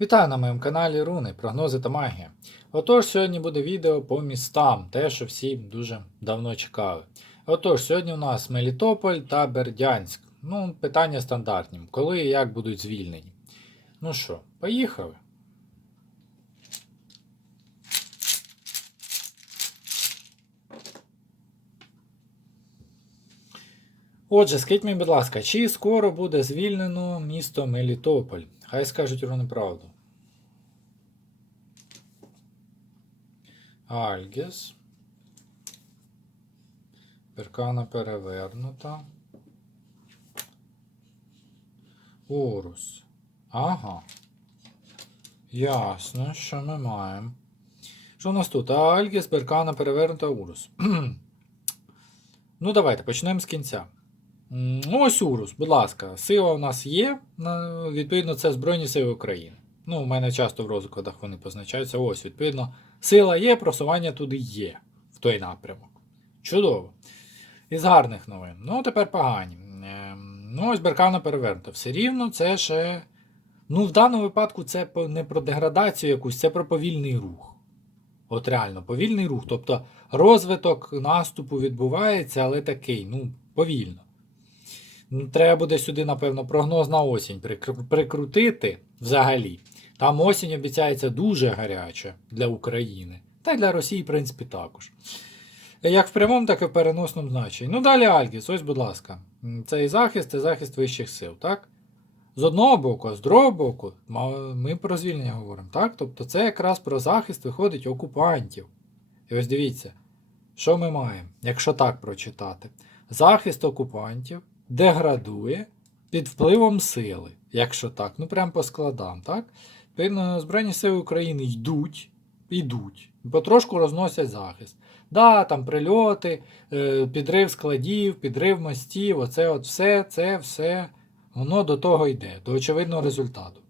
Вітаю на моєму каналі Руни, прогнози та магія. Отож, сьогодні буде відео по містам, те, що всі дуже давно чекали. Отож, сьогодні у нас Мелітополь та Бердянськ. Ну, питання стандартні. Коли і як будуть звільнені. Ну що, поїхали? Отже, скажіть мені, будь ласка, чи скоро буде звільнено місто Мелітополь? Хай скажуть руни правду. Альгіс. Перкана перевернута. Урус. Ага. Ясно, що ми маємо. Що у нас тут? Альгіс, Беркана перевернута Урус. ну, давайте почнемо з кінця. М, Ось Урус, будь ласка, сила у нас є. Відповідно, це Збройні Сили України. Ну, у мене часто в розкладах вони позначаються. Ось, відповідно, сила є, просування туди є, в той напрямок. Чудово. Із гарних новин. Ну, тепер погані. Ем, Ну, ось Беркана перевернута. Все рівно це ще. Ну, в даному випадку це не про деградацію якусь, це про повільний рух. От реально, повільний рух. Тобто розвиток наступу відбувається, але такий, ну, повільно. Треба буде сюди, напевно, прогноз на осінь прикру- прикрутити взагалі. Там осінь обіцяється дуже гаряча для України. Та й для Росії, в принципі, також. Як в прямому, так і в переносному значенні. Ну, далі Альгіс, ось, будь ласка. М, Це і захист, це захист вищих сил, так? З одного боку, а з другого боку, ми про звільнення говоримо, так? Тобто це якраз про захист виходить окупантів. І ось дивіться, що ми маємо, якщо так прочитати. Захист окупантів деградує під впливом сили, якщо так, ну прям по складам, так? Збройні сили України йдуть, йдуть, потрошку розносять захист. Да, там прильоти, е, підрив складів, підрив мостів, оце от все, це все, воно до того йде, до очевидного результату.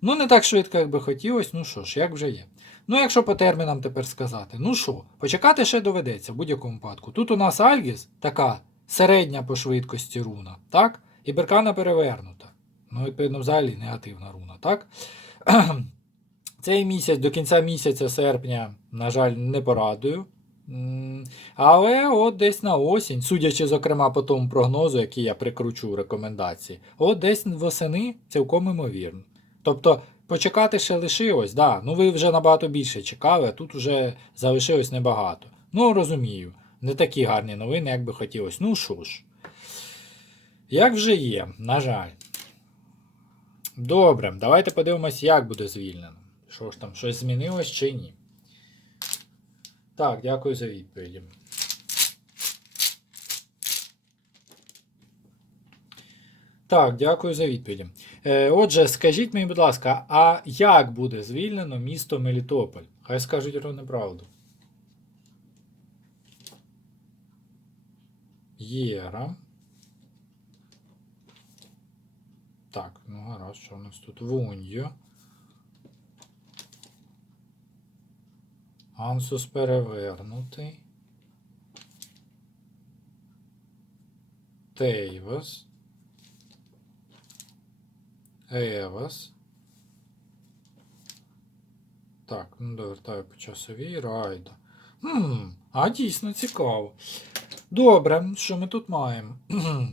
Ну, не так швидко, як би хотілося, ну що ж, як вже є. Ну, якщо по термінам тепер сказати, ну що, почекати ще доведеться в будь-якому випадку. Тут у нас Альгіс така середня по швидкості руна, так? І Беркана перевернута. Ну, відповідно, взагалі негативна руна, так? Цей місяць до кінця місяця серпня, на жаль, не порадую. Але от десь на осінь, судячи, зокрема, по тому прогнозу, який я прикручу в рекомендації, от десь восени цілком імовірно. Тобто, почекати ще лишилось, да, ну ви вже набагато більше чекали, а тут вже залишилось небагато. Ну, розумію, не такі гарні новини, як би хотілося. Ну що ж, як вже є, на жаль. Добре, давайте подивимось, як буде звільнено. Що ж там, щось змінилось чи ні? Так, дякую за відповіді. Так, дякую за відповіді. Е, отже, скажіть мені, будь ласка, а як буде звільнено місто Мелітополь? Хай скажуть ровно Єра. Так, ну гаразд, що у нас тут? Вуньо. Ансус перевернутий. Тейвас. Евас. Так, ну довертаю по часовій райда. Хм, а дійсно цікаво. Добре, що ми тут маємо?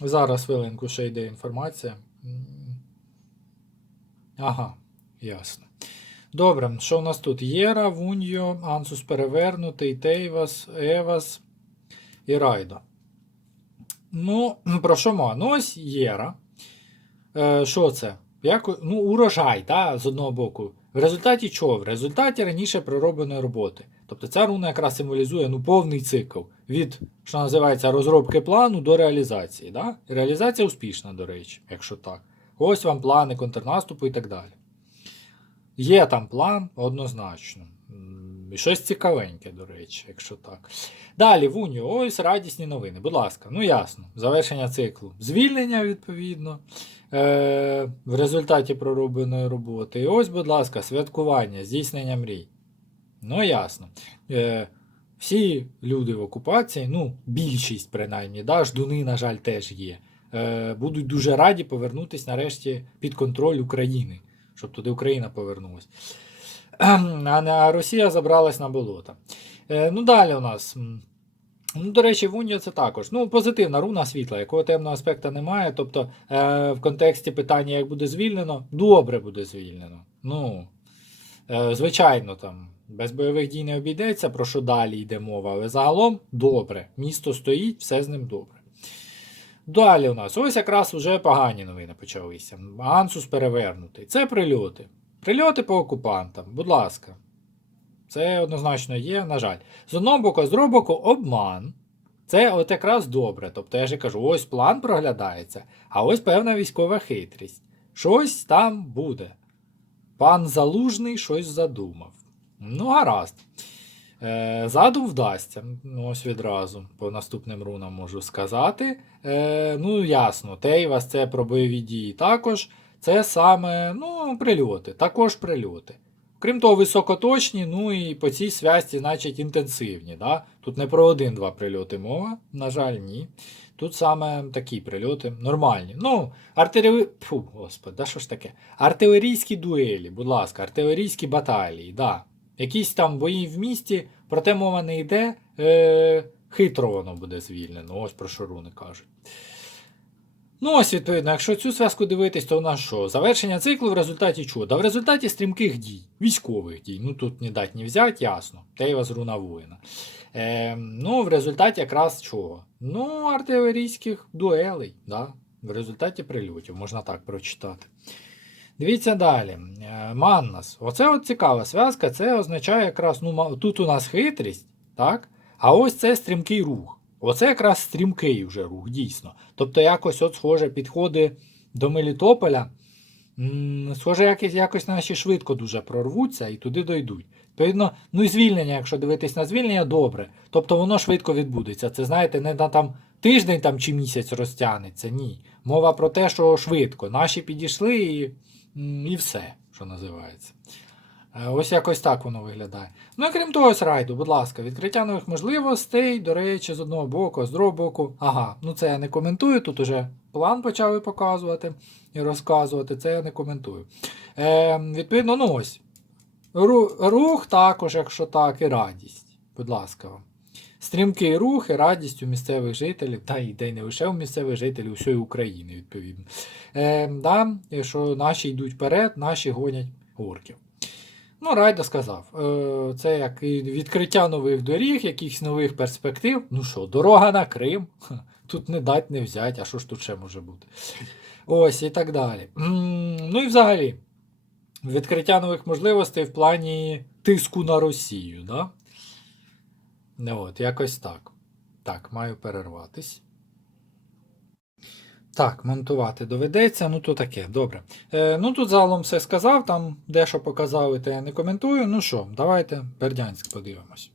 Зараз хвилинку ще йде інформація. Ага, ясно. Добре, що у нас тут? Єра, Вуньо, Ансус перевернутий, Тейвас, Евас і Райда. Ну, про що мова? Ну, ось Єра. Е, що це? Як, ну, урожай, та, з одного боку. В результаті чого? В результаті раніше проробленої роботи. Тобто ця руна якраз символізує ну, повний цикл від, що називається, розробки плану до реалізації. Да? Реалізація успішна, до речі, якщо так. Ось вам плани контрнаступу і так далі. Є там план однозначно. І щось цікавеньке, до речі, якщо так. Далі, Вуньо, ось радісні новини. Будь ласка, ну ясно, завершення циклу. Звільнення, відповідно, е- в результаті проробленої роботи. І ось, будь ласка, святкування, здійснення мрій. Ну, ясно. Е- всі люди в окупації, ну, більшість принаймні, да, ждуни, на жаль, теж є. е, будуть дуже раді повернутися нарешті під контроль України, щоб туди Україна повернулася. А Росія забралась на болото. Е, ну, далі у нас. Ну, до речі, Вунья це також. Ну, позитивна руна світла, якого темного аспекта немає. Тобто, е, в контексті питання, як буде звільнено, добре буде звільнено. Ну, е, звичайно, там без бойових дій не обійдеться, про що далі йде мова, але загалом добре. Місто стоїть, все з ним добре. Далі у нас ось якраз вже погані новини почалися. Ансус перевернутий. Це прильоти. Прильоти по окупантам, будь ласка. Це однозначно є, на жаль. З одного боку, з другого боку, обман. Це от якраз добре. Тобто я ж кажу, ось план проглядається, а ось певна військова хитрість. Щось там буде. Пан Залужний щось задумав. Ну, гаразд. Е, задум вдасться. Ось відразу по наступним рунам можу сказати. Е, ну, ясно, Тейвас це про бойові дії також. Це саме ну, прильоти, також прильоти. Крім того, високоточні, ну і по цій связці, значить, інтенсивні. Да? Тут не про один-два прильоти мова, на жаль, ні. Тут саме такі прильоти нормальні. Ну, артилери... Фу, господи, да що ж таке? Артилерійські дуелі, будь ласка, артилерійські баталії, да. Якісь там бої в місті, проте мова не йде, е... хитро воно буде звільнено. Ось про що руни кажуть. Ну, ось, відповідно, якщо цю зв'язку дивитись, то у нас що? Завершення циклу в результаті чого? Да в результаті стрімких дій, військових дій. Ну тут не дать не взять, ясно. Тейва з руна воїна. Е, ну, в результаті якраз чого? Ну, артилерійських дуелей, да? в результаті прильотів, можна так прочитати. Дивіться далі. Е, Маннас. Оце от цікава зв'язка, це означає якраз, ну, тут у нас хитрість, так? А ось це стрімкий рух. Оце якраз стрімкий вже рух, дійсно. Тобто якось от схоже підходи до Мелітополя. Схоже, якось, якось наші швидко дуже прорвуться і туди дойдуть. Відповідно, ну і звільнення, якщо дивитись на звільнення, добре. Тобто воно швидко відбудеться. Це знаєте, не на там тиждень там, чи місяць розтягнеться. Ні. Мова про те, що швидко. Наші підійшли і, і все, що називається. Е, Ось якось так воно виглядає. Ну і крім того, ось райду, будь ласка, відкриття нових можливостей, до речі, з одного боку, а з другого боку. Ага, ну це я не коментую. Тут уже план почали показувати і розказувати, це я не коментую. Е, відповідно, ну ось. Рух також, якщо так, і радість. Будь ласка вам. Стрімкий рух і радість у місцевих жителів, та й не лише у місцевих жителів, усієї України, відповідно. Е, да, що наші йдуть вперед, наші гонять орків. Ну, Райда сказав, е, це як відкриття нових доріг, якихось нових перспектив. Ну що, дорога на Крим. Тут не дать, не взять, а що ж тут ще може бути? Ось і так далі. Ну і взагалі, відкриття нових можливостей в плані тиску на Росію. Да? От, якось так. Так, маю перерватись. Так, монтувати доведеться, ну то таке, добре. Е, ну тут загалом все сказав, там дещо показав, і те я не коментую. Ну що, давайте Бердянськ подивимось.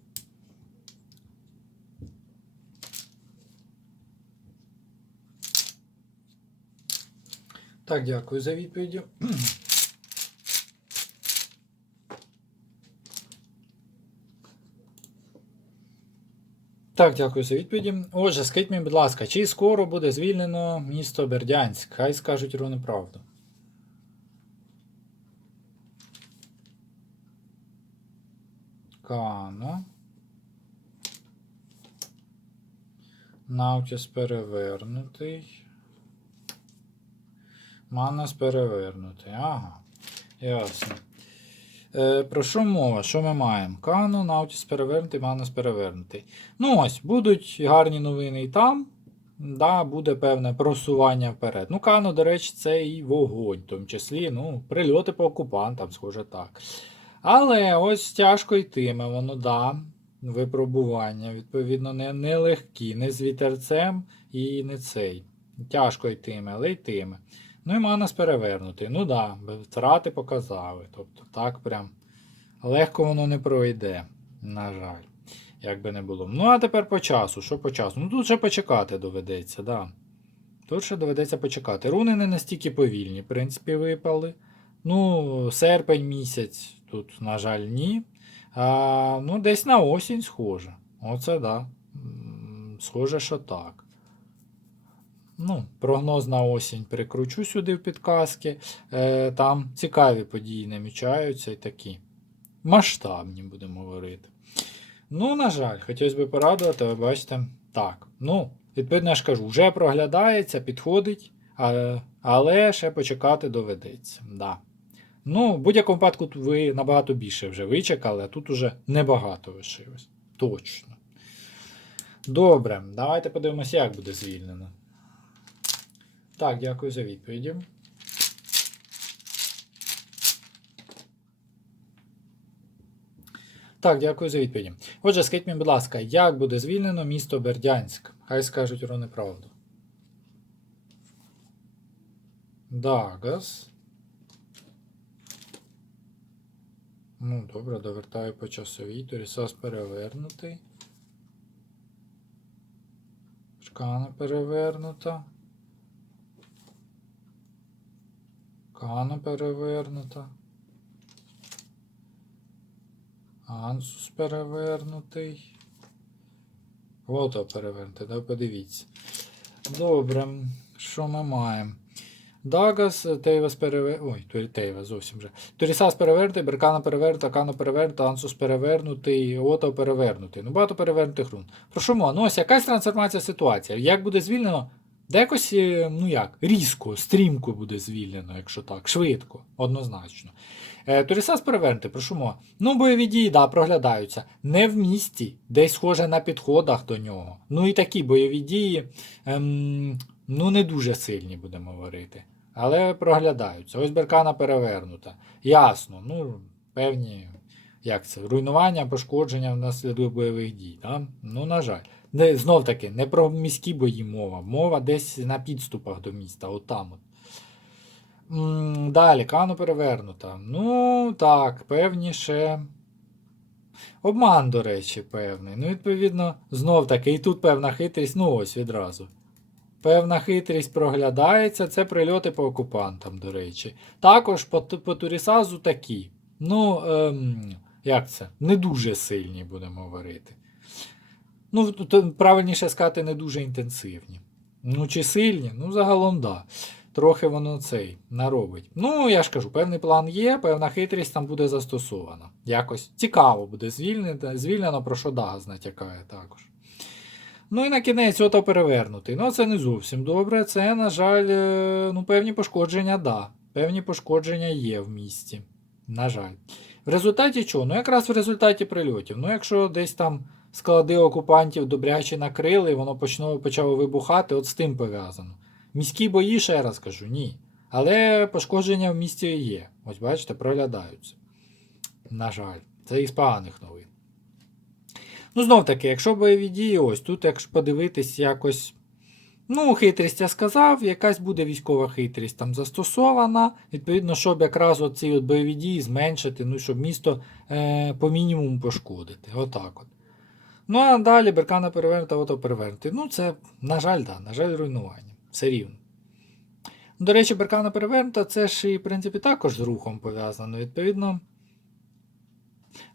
Так, дякую за відповіді. Так, дякую за відповіді. Отже, скажіть мені, будь ласка, чи скоро буде звільнено місто Бердянськ? Хай скажуть руни правду. Кано. Наутіс перевернутий. Манас перевернутий. Ага. Ясно. Е, про що мова? Що ми маємо? Кано, Наутіс перевернутий, Манас перевернутий. Ну ось, будуть гарні новини і там. Да, буде певне просування вперед. Ну, Кано, до речі, це і вогонь, в тому числі, ну, прильоти по окупантам, схоже так. Але ось тяжко йтиме, воно да, випробування, відповідно, не, не легкі, не з вітерцем і не цей. Тяжко йтиме, але йтиме. Ну і Манас перевернутий. Ну да, втрати показали. Тобто так прям легко воно не пройде, на жаль. Як би не було. Ну, а тепер по часу. Що по часу? Ну тут ще почекати доведеться, да. Тут ще доведеться почекати. Руни не настільки повільні, в принципі, випали. Ну, серпень місяць, тут, на жаль, ні. А, ну, десь на осінь схоже. Оце да. Схоже, що так. Ну, прогноз на осінь перекручу сюди в підказки. Е, там цікаві події намічаються і такі. Масштабні, будемо говорити. Ну, на жаль, хотілося б порадувати, ви бачите, так. Ну, відповідно, я ж кажу, вже проглядається, підходить, а- але ще почекати доведеться. Да. Ну, в будь-якому випадку ви набагато більше вже вичекали, а тут уже небагато лишилось. Точно. Добре, давайте подивимося, як буде звільнено. Так, дякую за відповіді. Так, дякую за відповіді. Отже, скажіть мені, будь ласка, як буде звільнено місто Бердянськ? Хай скажуть про неправду. Дагас. Ну, добре, довертаю по часовій. Торісас перевернутий. Шкана перевернута. Кана перевернута. Ансус перевернутий. Ото перевернутий, да, подивіться. Добре, що ми маємо? Дагас, Тейвас перевернутий. Ой, Тейвас зовсім вже. Турісас перевернутий, Беркана перевернута, Кана перевернута, Ансус перевернутий, Ото перевернутий. Ну, багато перевернутих рун. Про що мова? Ну, ось якась трансформація ситуація. Як буде звільнено? Де якось, е, ну як, різко, стрімко буде звільнено, якщо так, швидко, однозначно. Е, Турісас перевернути, прошу мова. Ну, бойові дії, да, проглядаються. Не в місті, десь схоже на підходах до нього. Ну і такі бойові дії, ем, ну, не дуже сильні, будемо говорити. Але проглядаються. Ось Беркана перевернута. Ясно, ну, певні, як це, руйнування, пошкодження внаслідок бойових дій. Да? Ну, на жаль. Не, знов таки, не про міські бої мова. Мова десь на підступах до міста, отам от. Далі, Кану перевернута. Ну, так, певніше. Обман, до речі, певний. Ну, відповідно, знов таки, і тут певна хитрість, ну ось відразу. Певна хитрість проглядається, це прильоти по окупантам, до речі. Також по, по Турісазу такі. Ну, ем, як це? Не дуже сильні, будемо говорити. Ну, то правильніше сказати, не дуже інтенсивні. Ну, чи сильні? Ну, загалом, да. Трохи воно цей наробить. Ну, я ж кажу, певний план є, певна хитрість там буде застосована. Якось цікаво буде звільнено, звільнено про що Дагас натякає також. Ну і на кінець ото перевернутий. Ну, це не зовсім добре. Це, на жаль, е, ну, певні пошкодження, да. Певні пошкодження є в місті. На жаль. В результаті чого? Ну, якраз в результаті прильотів. Ну, якщо десь там склади окупантів добряче накрили, і воно почало, почало вибухати, от з тим пов'язано. Міські бої, ще раз кажу, ні. Але пошкодження в місті є. Ось бачите, проглядаються. На жаль, це із поганих новин. Ну, знов таки, якщо бойові дії, ось тут, якщо подивитись, якось. Ну, хитрість я сказав, якась буде військова хитрість там застосована. Відповідно, щоб якраз оці от бойові дії зменшити, ну, щоб місто е, по мінімуму пошкодити. Отак от. Ну, а далі беркана перевернута, ото перевернути. Ну, це, на жаль, да, на жаль, руйнування. Все рівно. До речі, беркана перевернута, це ж і, в принципі, також з рухом пов'язано. Відповідно.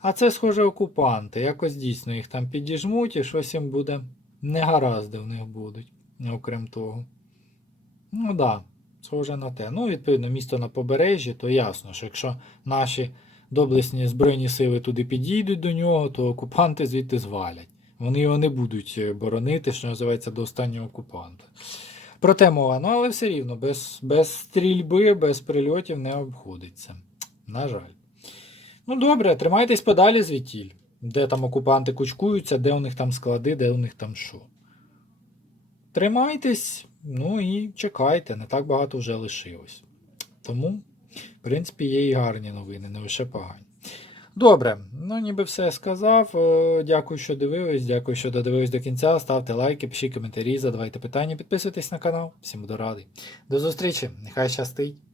А це, схоже, окупанти. Якось дійсно їх там підіжмуть і щось їм буде негаразди в них будуть, окрім того. Ну так, да, схоже на те. Ну, відповідно, місто на побережжі, то ясно, що якщо наші доблесні збройні сили туди підійдуть до нього, то окупанти звідти звалять. Вони його не будуть е, боронити, що називається, до останнього окупанта. Проте мова, ну але все рівно, без, без стрільби, без прильотів не обходиться. На жаль. Ну добре, тримайтесь подалі звідтіль. Де там окупанти кучкуються, де у них там склади, де у них там що. Тримайтесь, ну і чекайте, не так багато вже лишилось. Тому, в принципі, є і гарні новини, не лише погані. Добре, ну ніби все сказав. Е, Дякую, що дивились. Дякую, що додивились до кінця. Ставте лайки, пишіть коментарі, задавайте питання, підписуйтесь на канал. Всім буду радий. До зустрічі, нехай щастить!